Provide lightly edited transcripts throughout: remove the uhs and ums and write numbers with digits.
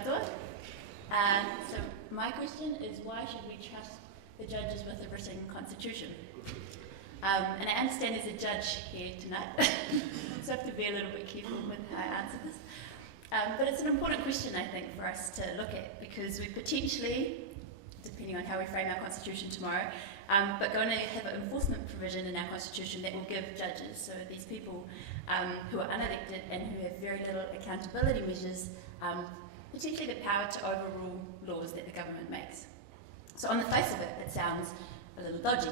katoa. So my question is, why should we trust the judges with a written constitution? And I understand there's a judge here tonight, so I have to be a little bit careful with how I answer this. But it's an important question, I think, for us to look at, because we potentially, depending on how we frame our constitution tomorrow, but going to have an enforcement provision in our constitution that will give judges, so these people who are unelected and who have very little accountability measures, potentially the power to overrule laws that the government makes. So on the face of it, it sounds a little dodgy.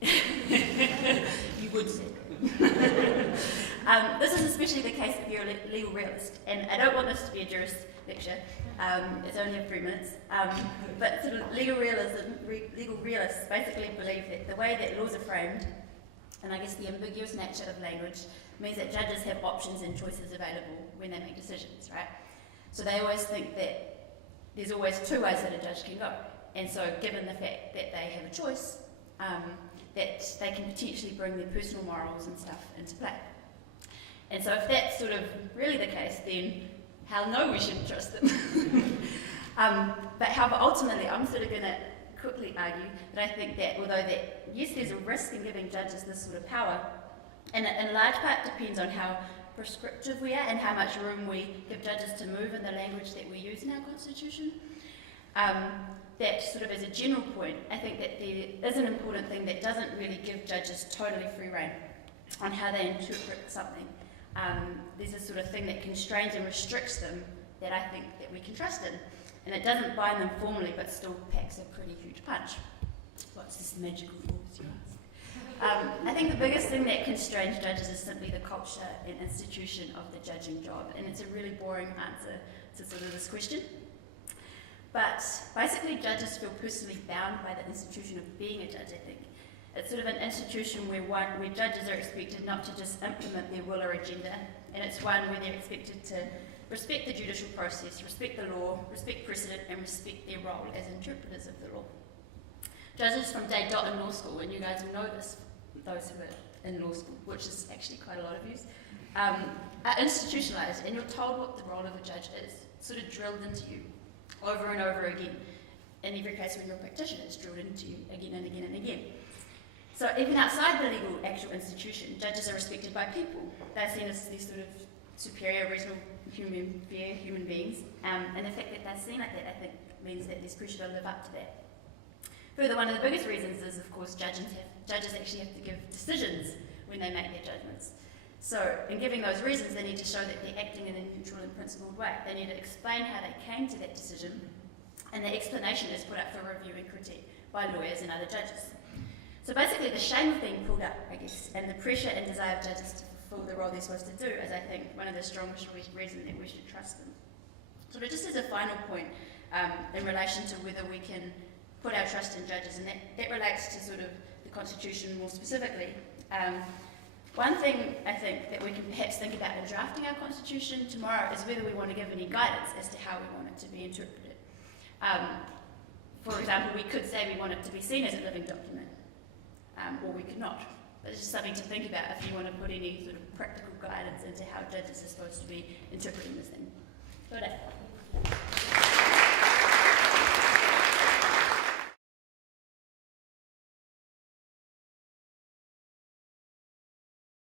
You would say. This is especially the case if you're a legal realist, and I don't want this to be a jurist lecture. It's only 3 minutes, but sort of legal realists basically believe that the way that laws are framed, and I guess the ambiguous nature of language, means that judges have options and choices available when they make decisions, right? So they always think that there's always 2 ways that a judge can go, and so given the fact that they have a choice, that they can potentially bring their personal morals and stuff into play. And so if that's sort of really the case, then hell no, we shouldn't trust them. But however, ultimately, I'm sort of going to quickly argue that I think that although that, yes, there's a risk in giving judges this sort of power, and it in large part depends on how prescriptive we are and how much room we give judges to move in the language that we use in our constitution. That sort of as a general point, I think that there is an important thing that doesn't really give judges totally free rein on how they interpret something. There's a sort of thing that constrains and restricts them that I think that we can trust in. And it doesn't bind them formally, but still packs a pretty huge punch. What's this magical force, you ask? I think the biggest thing that constrains judges is simply the culture and institution of the judging job. And it's a really boring answer to sort of this question. But basically, judges feel personally bound by the institution of being a judge, I think. It's sort of an institution where judges are expected not to just implement their will or agenda, and it's one where they're expected to respect the judicial process, respect the law, respect precedent, and respect their role as interpreters of the law. Judges from day dot in law school, and you guys will know this, those who are in law school, which is actually quite a lot of you, are institutionalised, and you're told what the role of a judge is, sort of drilled into you over and over again. In every case when you're a practitioner, it's drilled into you again and again and again. So even outside the legal actual institution, judges are respected by people. They're seen as these sort of superior, reasonable human beings, and the fact that they're seen like that, I think, means that there's pressure to live up to that. Further, one of the biggest reasons is, of course, judges actually have to give decisions when they make their judgments. So, in giving those reasons, they need to show that they're acting in a neutral and principled way. They need to explain how they came to that decision, and the explanation is put up for review and critique by lawyers and other judges. So basically, the shame of being pulled up, I guess, and the pressure and desire of judges to fulfill the role they're supposed to do is, I think, one of the strongest reasons that we should trust them. So just as a final point, in relation to whether we can put our trust in judges, and that relates to sort of the Constitution more specifically. One thing I think that we can perhaps think about in drafting our Constitution tomorrow is whether we want to give any guidance as to how we want it to be interpreted. For example, we could say we want it to be seen as a living document, or we could not. But it's just something to think about if you want to put any sort of practical guidance into how judges are supposed to be interpreting this thing.